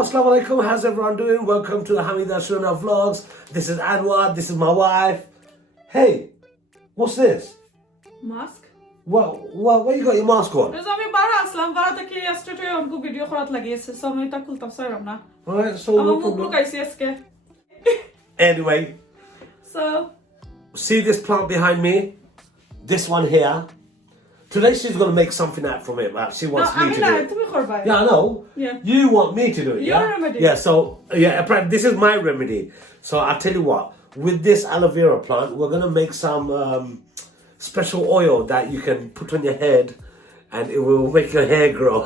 assalamu alaikum. How's everyone doing? Welcome to the Hamida Shuna vlogs. This is Anwar. This is my wife. Hey, what's this? Mask? What you got your mask on? Because I'm bara aslam bara tak yesterday हमको video खराब लगी है so मैं तक कुल तब से Ramna Alright, so no problem. कैसे इसके Anyway, so see this plant behind me? This one here. Today she's going to make something out from it, right? She wants me to do it. Yeah, I know. Yeah. You want me to do it, Your yeah? remedy. Yeah, so, this is my remedy. So I'll tell you what. With this aloe vera plant, we're going to make some special oil that you can put on your head and it will make your hair grow.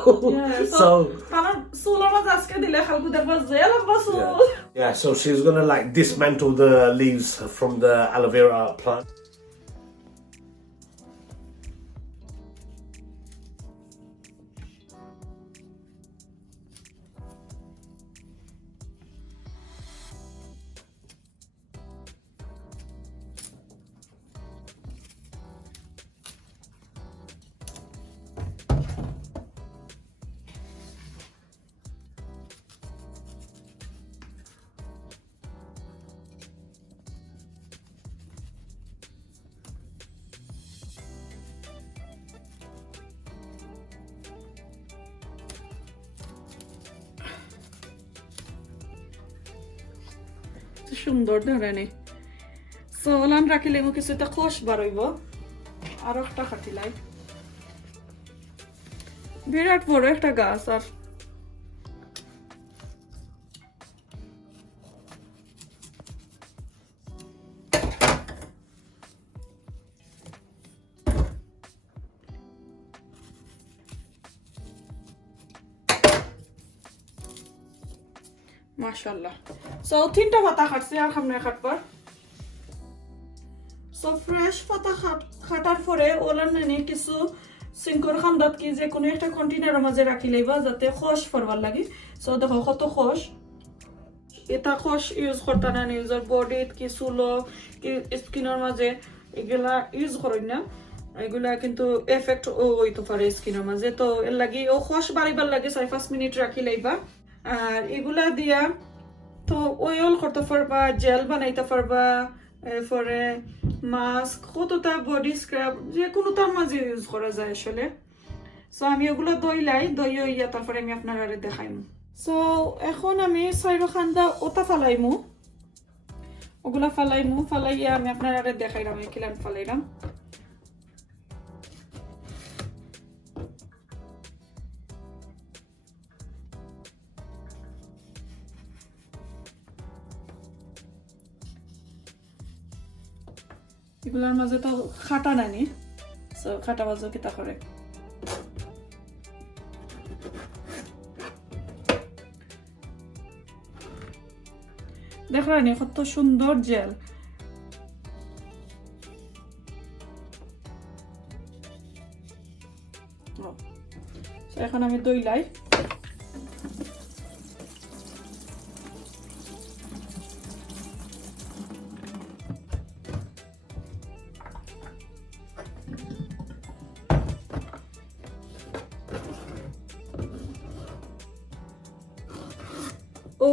Yeah, so she's going to like dismantle the leaves from the aloe vera plant. সুন্দর ধরেনি so ওলান রাখিলে মো কিছু একটা খোশ বারইব আর একটা খাটিলাই বিরাট বড় একটা গাছ আর माशाल्लाह सो तीनटा पाता काटছি আর সামনে কাটবার সো ফ্রেশ পাতা কাটার পরে ওলান নেনে কিছু সিঙ্কর খামদাত কি যে কোনো একটা কন্টেনারের মাঝে রাখি লইবা যাতে খোশ ফরবার লাগি সো দেখো কত খোশ এটা খোশ ইউজ করতে না নিজের বডিত কি চুলো কি স্কিনের মাঝে এগুলা ইউজ করেন না এগুলা কিন্তু এফেক্ট হইতে পারে স্কিনের মাঝে তো এর লাগি ও খোশ বাড়িবার লাগে 4-5 মিনিট রাখি লইবা আর এগুলা দিয়া তো অয়েল করতে পারবা জেল বানাইতে পারবা এরপরে মাস্ক কতটা বডি স্ক্রাব যে কোনোটার মাঝে ইউজ করা যায় আসলে সো আমি ওগুলো দইয়া তারপরে আমি আপনারা দেখাইমু সো এখন আমি সাইরো খান্দা ওটা ফালাইমু ওগুলা ফালাইয়া আমি আপনারা দেখাইলাম কিলান ফালাইলাম এগুলোর মাঝে তো খাটা নানি সো খাটা বাজো কিতা করে দেখলানি কত সুন্দর জেল এখন আমি দইলাই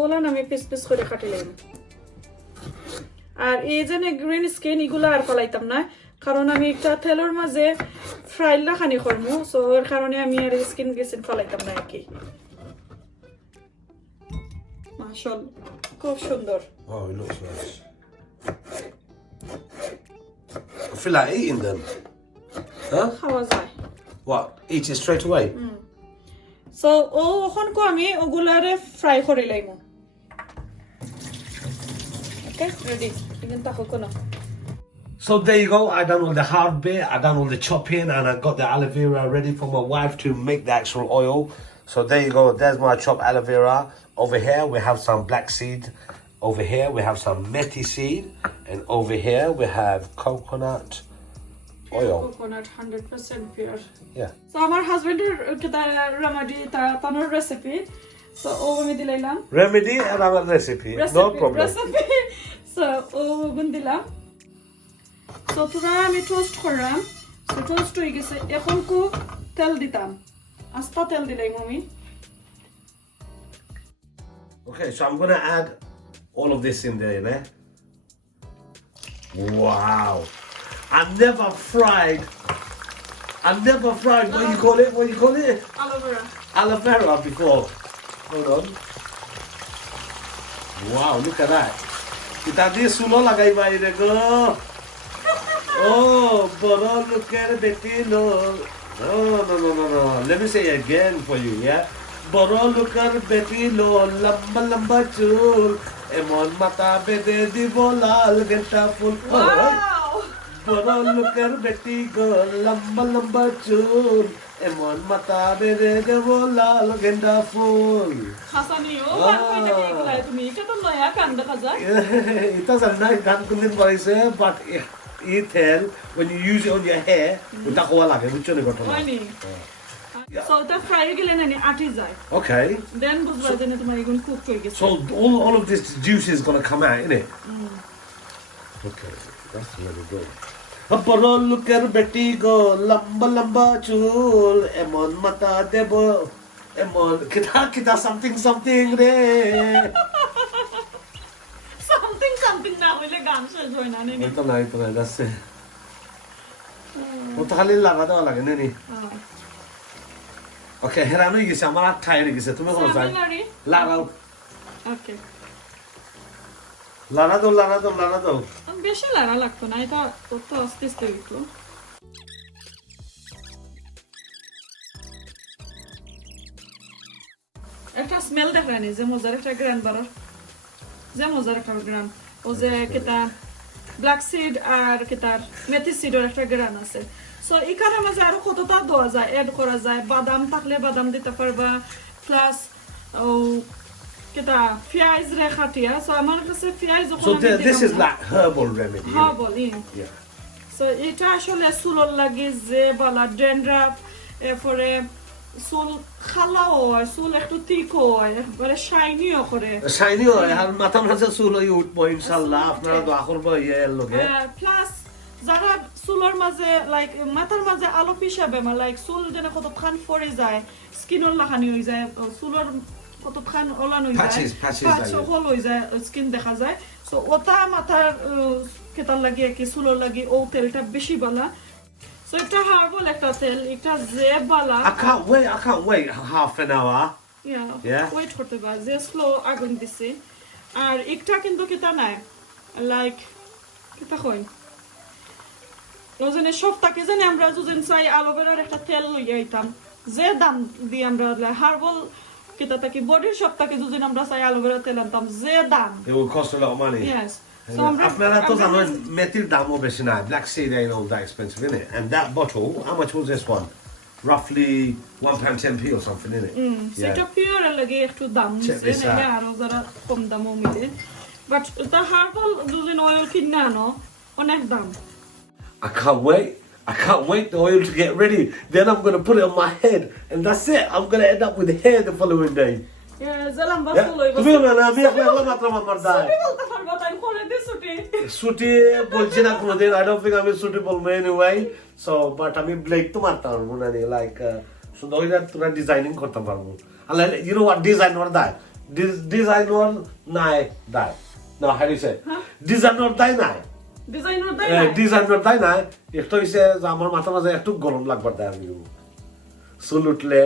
ওলান আমি পিস পিস করে কাটিলাম আর এই যে গ্রিন স্কিন এগুলা আর ফলাইতাম না কারণ আমি একটা তেলের মাঝে ফ্রাই রাখানি করমু সো এর কারণে আমি আর স্কিন ফলাইতাম না আর কি মাশাআল্লাহ খুব সুন্দর Oh, it looks nice. I feel like eating them. Huh? খাওয়া যায় What? Eat it straight away? So ও এখন কো আমি ওগুলারে ফ্রাই করে লাইমু ওকে রেডি এখন তাকো কোন So there you go. I done all the hard bit. I done all the chopping, and I got the aloe vera ready for my wife to make the actual oil. So there you go. There's my chopped aloe vera. Over here we have some black seed. Over here we have some methi seed, and over here we have coconut oil. Coconut 100% pure. Yeah. So আমার হাজবেন্ডের কিতা remedy তানোর recipe so ও আমি দিলাম Remedy and our recipe. No problem. So ও গুন দিলাম সো পুরা আমি টোস্ট করলাম সো টোস্ট হয়ে গেছে এখন কো তেল দিতাম আস্তা তেল দিলাম আমি Okay, so I'm gonna add all of this in there, you know? Wow. I never fried what you call it? Aloe vera. Aloe vera before. Hold on. Wow, look at that. Kita di sulo lagay ba ide ko? Oh, boro look at Betty no. No. Let me say it again for you, yeah? Boro look at Betty lo, lamba chul. Emon mata bede di bolal genta full. Wow! Boro look at Betty go, lamba chul. Emon mata bede di bolal genta full. হাসানিও গান কইটা কি এগুলা তুমি এটা তো নয়া গান দেখা যায় It doesn't nice gun kunin boise, but it tell when you use it on your hair, uta ko lage, buchone goto. হয়নি সো এটা ফ্রাই গেলে না আটি যায় Okay. দেন বুঝবা যে তোমার এগুন কুক হয়ে গেছে So all of this juice is going to come out, isn't it? Okay, that's really good. Aparo look at Betty go, lamba chul, emon mata debo, emon kita something re. Something না হইলে গান শেষ হয় না নি Ito na, that's it. Ito khali laga daw lage, nini. Okay, herano gise, amar athai re gise, tumi kono jai. Lagao. Okay Lana do. বেশি লাড়া লাগতো না এটা কত আস্তে আস্তে হইতো একটা স্মেল দেখায়নি যে মজার একটা গ্রান বাড়ার যে মজার একটা গ্রান ও যে কেটা ব্ল্যাক সিড আর কেটার মেথি সিডের একটা গ্রান আছে সো এখানে মাঝে আরো কতটা দেওয়া যায় এড করা যায় বাদাম থাকলে বাদাম দিতে পারবা প্লাস ও কেটা পেঁয়াজ রে খাটিয়া সো আমার কাছে পেঁয়াজ যখন So this is like herbal remedy. Herbal, Yeah. So এটা আসলে চুলর লাগে যে বলা ড্যান্ড্রাফ এরপরে চুল খালাও হয় চুল একটু ঠিক হয় একবারে শাইনিও করে Shiny hoy, har matam rasa sulo utbo inshallah. Apnara dua korbo ye loge. Plus যারা চুলের মাঝে লাইক মাথার মাঝে আলো পিসাবে লাইক চুল যেন কতক্ষণ পরে যায় স্কিনর লাখানি হয়ে যায় চুলের কতক্ষণ ওলান হয়ে যায় Patches হল হয়ে যায় স্কিন দেখা যায় সো ওটা মাথার কেতার লাগে কি চুলের লাগে ও তেলটা বেশি বালা সো এটা হার্বাল একটা তেল এটা যে বালা I can't wait half an hour. Yeah. Wait করতে পার যে স্লো আগুন দিছে আর একটা কিন্তু কেতা নাই লাইক কেতা কই ওজনে সপ্তাহে জানি আমরা যখন চাই অ্যালোভেরার একটা তেল লইয়া আইতাম যে দাম দিয়ে আমরা হার্বাল কেতা তাকি বডির সপ্তাহে যখন আমরা চাই অ্যালোভেরা তেল আনতাম যে দাম It will cost a lot of money. Yes Apnara to জানেন মেথির দামও বেশি না. Black seed ain't all that expensive, isn't it? And that bottle, how much was this one? Roughly £1.10p or something, isn't it? সেটা pure লাগে একটু দাম Check নিছে this out. না আরো যারা কম দামও মিলে বাট এটা হার্বাল যখন অয়েল কিনে আনো অনেক দাম I can't wait the oil to get ready. Then I'm going to put it on my head. And that's it. I'm going to end up with hair the following day. জালাম bus Yeah? লইবা তুমি না আমি একলা মাত্র আমার দাই বলতে পারবা তাই করে দে ছুটি ছুটি বলছি না কোনোদিন I don't think আমি ছুটি বলবো anyway. So but আমি ব্লেক তো মারতে পারবো না like সুন্দর করে তোরা ডিজাইনিং করতে পারবো and you know what designer দাই designer নাই দাই no how do you say designer দাই নাই ডিজাইনার দাই ডিজাইনার তাই না একটু হইছে যে আমার মাথা মাঝে একটু গরম লাগবার দেয় আমি চুল উঠলে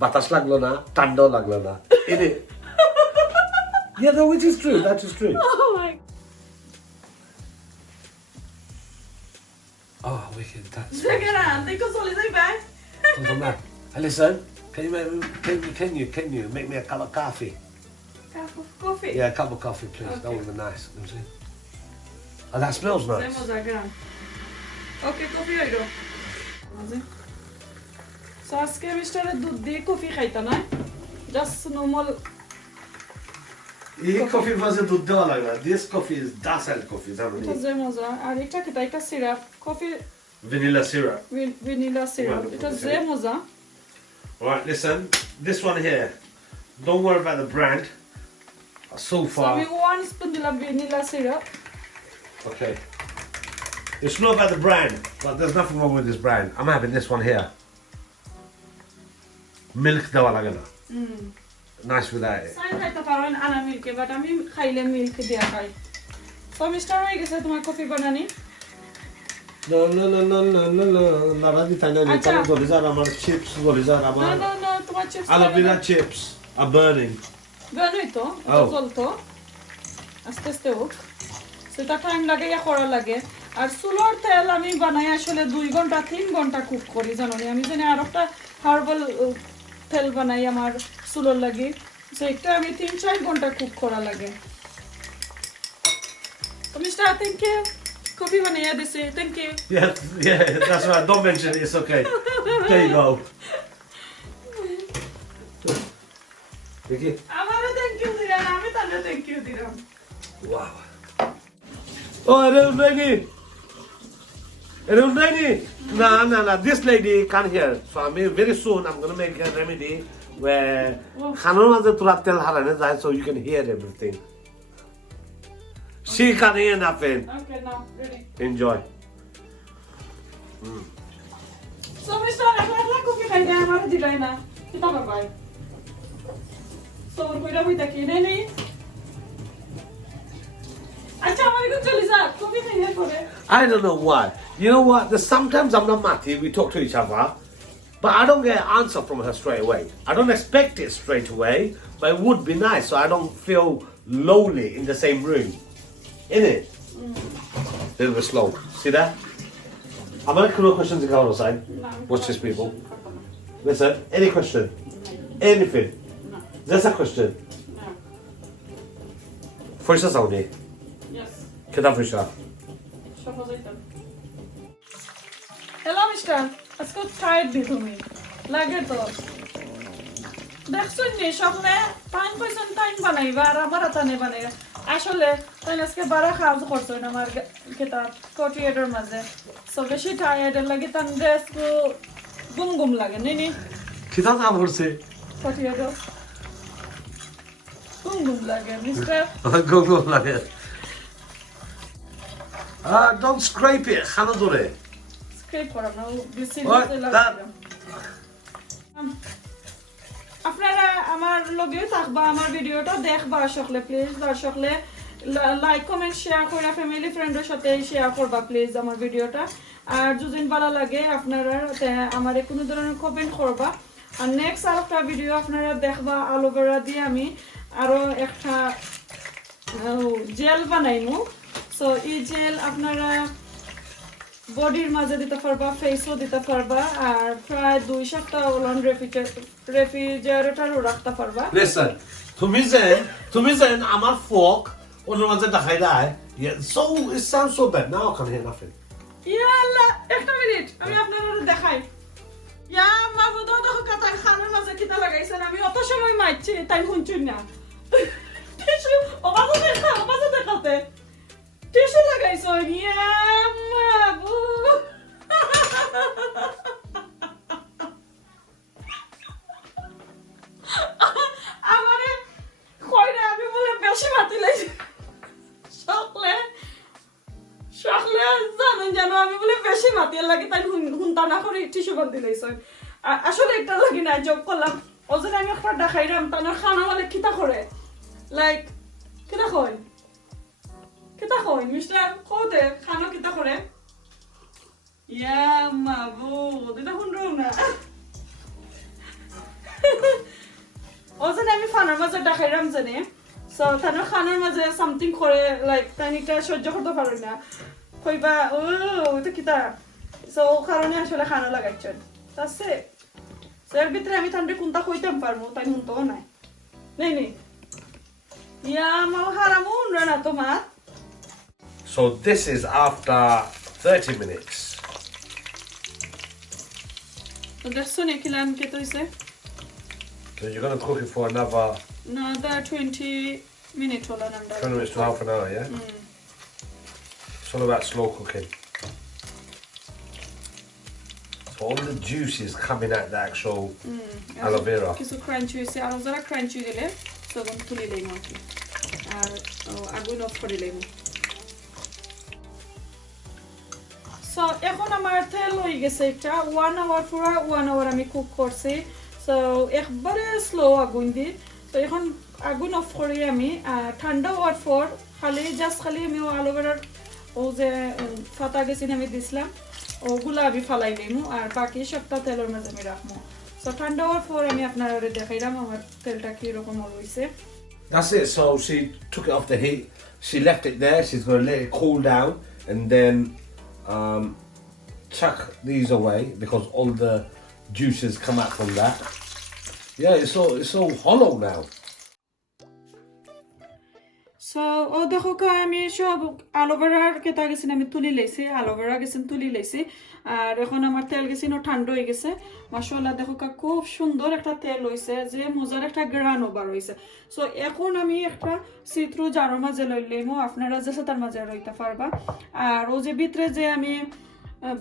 বাতাস লাগলো না ঠান্ডাও লাগলো না এনে yeah no which is true that is true oh my oh wicked that's Shokher দেখো চলে যাই by hey listen can you make me a cup of coffee cup of coffee yeah a cup of coffee please that would be nice let me see oh that smells nice Vamos a gran. Okay, coffee হইলো মাঝে so আজকে মিস্টারের দুধ দিয়ে coffee খাইতা না just normal এই কফির মাঝে দুধ দেওয়া লাগে না this coffee is dasal coffee জানো এটা যে মজা আর এটা কি তাই একটা syrup coffee vanilla syrup vanilla syrup এটা যে মজা Alright, listen, this one here, don't worry about the brand. So far, আমি 1 স্পুন দিলাম vanilla syrup okay. It's not about the brand, but there's nothing wrong with this brand. I'm having this one here. Milk dawa lagana. nice without it. সাইন খাইতে পারেন আনা মিল্কে but আমি খাইলে milk দিয়া খাই সো মিস্টার হয়ে গেছে তোমার কফি বানানি No. Lara di tanya ni Acha. kalau golizar amar chips golizar no amar no no তোমার chips aloe vera chips are burning. গনই তো Oh. চলতো আস্তে আস্তে হোক সেটা টাইম লাগে ইয়া করা লাগে আর চুলোর তেল আমি বানাই আসলে 2 ঘন্টা 3 ঘন্টা কুক করি জানো নি আমি জানি আর একটা হার্বাল তেল বানাই আমার চুলোর লাগে সো একটা আমি 3-4 ঘন্টা কুক করা লাগে তো মিস্টার থ্যাংক ইউ কফি বানাইয়া দিছি thank you Yeah, that's right. Don't mention it. It's okay. There you go. Vicky. আমারে থ্যাংক ইউ দিলাম আমি তাহলে থ্যাংক ইউ দিলাম Wow. Oh, it is ready. It is ready. No. This lady can't hear. So I mean, very soon I'm gonna make a remedy where খানোর মাঝে তোরা তেল হারানো যায়, so you can hear everything. She can't hear nothing. Okay now ready Enjoy. So mister একলা coffee খাই না আমারে দিলাই না কিতা বাবাই সো ওর কইরা হইতা কি নেই আচ্ছা আমারে কো চলি যা কফি খাইয়া করে I don't know why. You know what? There's sometimes I'm not Mati, we talk to each other, but I don't get an answer from her straight away. I don't expect it straight away, but it would be nice so I don't feel lonely in the same room. Innit? A little bit slow. See that? I'm gonna no questions in the side. Watch this, people. Listen, any question? Anything? There's a question. First is only. Yes. Get up, Risha. Hello mister আজকে tired দি তুমি লাগে তো দেখছো নি সকালে time পয়সা time বানাইবা আর আমার আতানে বানাই আসলে তাই আজকে বারা খাওয়া করছো না আমার কেতা কোটিয়েটার মাঝে সো বেশি টায়ার্ড লাগে তান ড্রেস গুম লাগে নি Kita tak bersih. কোটিয়েটার গুম লাগে mister Go lagi. Don't scrape it. Khana dure. Scrap করা না বেশি What? লাগে আপনারা আমার লগে থাকবা আমার ভিডিওটা দেখবা সকলে প্লিজ দর্শকলে লাইক কমেন্ট শেয়ার করে ফ্যামিলি ফ্রেন্ডের সাথে শেয়ার করবা প্লিজ আমার ভিডিওটা আর যদি ভালো লাগে আপনারা আমারে কোনো ধরনের কমেন্ট করবা আর নেক্সট আরেকটা ভিডিও আপনারা দেখবা অ্যালোভেরা দিয়ে আমি আরো একটা জেল বানাইমু সো এই জেল আপনারা বডির মাঝে দিতে পারবা ফেসও দিতে পারবা আর প্রায় 2 সপ্তাহ ওলন রেফ্রিজারেটরও রাখতে পারবা Listen, তুমি যেন আমার ফক ওর মাঝে দেখাই দেয়. So it sounds so bad. Now I can hear nothing. ইয়াল্লা একটা মিনিট আমি আপনাদের দেখাই ইয়া মাবুদ দেখো কাতার খানের মাঝে কিটা লাগাইছেন আমি অত সময় মাইছি তাই শুনছুন না টিস্যু ওবাজে দেখাতে টিস্যু লাগাইছো ইয়া মাবুদ আমারে কইরা আমি বলে বেশি মাতি লাইছি সকলে জানো আমি বলে বেশি মাতিয়ার লাগে তাই হুনতা না করে টিস্যু বান্ধি লাইছ আসলে একটা লাগি না জব করলাম ওজন আমি একটা দেখাইলাম তার খানা বলে কিতা করে লাইক কিতা কই মিস্টার কোদে খানা কিতা করে ইয়া মাবুদ এটা হুনরো না ওজন আমি ফানার মাঝে দেখাইলাম জানে সো তার খানার মাঝে সামথিং করে লাইক তানিটা সহ্য করতে পারে না কইবা ও এটা কিতা সো কারণে আসলে খানা লাগাইছেন তাসে এর ভিতরে আমি তান্ডে কোনটা কইতাম পারবো তাই মন তো নাই নেই ইয়া মা হারামুন না তোমার So this is after 30 minutes. তো দেখছো নাকি লাম কে তইছে So you're gonna cook it for another না দা 20 minutes হলো না 20 minutes to half an hour, yeah? It's all about slow cooking. So all the juice is coming out the actual aloe vera. কিছু crunchy হইছে আর যারা crunchy দিলে তখন তুলি লইম আর আগুন অফ করে লইম সো এখন আমার তেল হয়ে গেছে একটা 1 আওয়ার পুরো 1 আওয়ার আমি কুক করছি সো একবারে স্লো আগুন দি তো এখন আগুন অফ করি আমি ঠান্ডা হওয়ার পর খালি আমি অ্যালোভেরার ও যে ফাতা গেছি আমি দিছিলাম ওগুলা আমি ফালাই দিমু আর বাকি সবটা তেলের মাঝে আমি রাখবো তো ঠান্ডা হওয়ার পর আমি আপনারা দেখাইলাম আমার তেলটা কি রকম হইছে That's it. So she took it off the heat. She left it there. She's going to let it cool down and then chuck these away because all the juices come out from that. Yeah, it's all hollow now. So ও দেখো আমি সব অ্যালোভেরার কেতা গেছেন আমি তুলি লাইছি aloe vera গেছেন তুলি লাইছি আর এখন আমার তেল গেছেন ঠান্ডা হয়ে গেছে মাশাআল্লাহ দেখো খুব সুন্দর একটা তেল হইছে যে মজার একটা গ্রান ওভার হইছে সো এখন আমি একটা সিট্রু জারের মাঝে লইলেমো আপনারা যেসে তার মাঝে রইতে পারবা আর ও যে ভিতরে যে আমি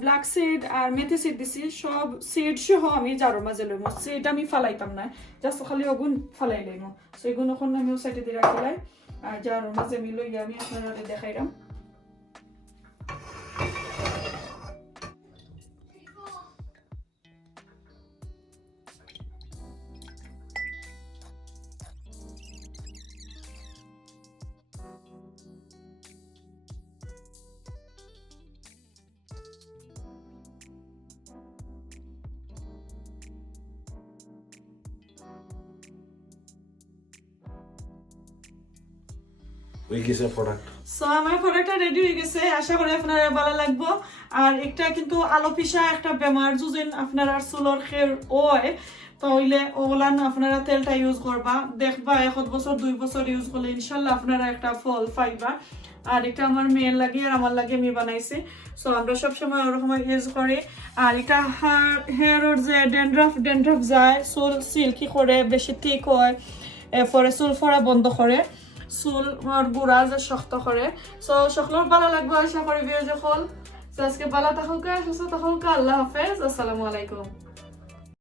ব্ল্যাক সিড আর মেথি সিড দিছি সব সিড সহ আমি জারের মাঝে লইমো সিড আমি ফালাইতাম না জাস্ট খালি ওগুন ফালাই লইমো সো এগুন এখন আমি ও সাইডে দিয়ে রাখলাই আর জারের মাঝে মিলই আমি আপনারা দেখাইলাম We get a product. So আমার প্রোডাক্টটা রেডি হয়ে গেছে আশা করি আপনারা ভালো লাগবে আর একটা কিন্তু আলো পিসা একটা বেমার যুজেন আপনারা চুলর খের হয় তাহলে ওগুলান আপনারা তেলটা ইউজ করবা দেখবা 1 বছর 2 বছর ইউজ করলে ইনশাআল্লাহ আপনারা একটা ফল পাইবা আর এটা আমার মেয়ের লাগে আর আমার লাগে আমি বানাইছি সো আমরা সব সময় ওরকম ইউজ করি আর এটা হেয়ারের যে ড্যান্ড্রাফ যায় চুল সিল্কি করে বেশি ঠিক হয় এরপরে চুল ফড়া বন্ধ করে চুল গুড়া যে শক্ত করে সো সকলের ভালো লাগবে আশা করি ভিডিও যখন আজকে ভালো থাকুক সুস্থ থাকুক আল্লাহ হাফেজ আসসালামু আলাইকুম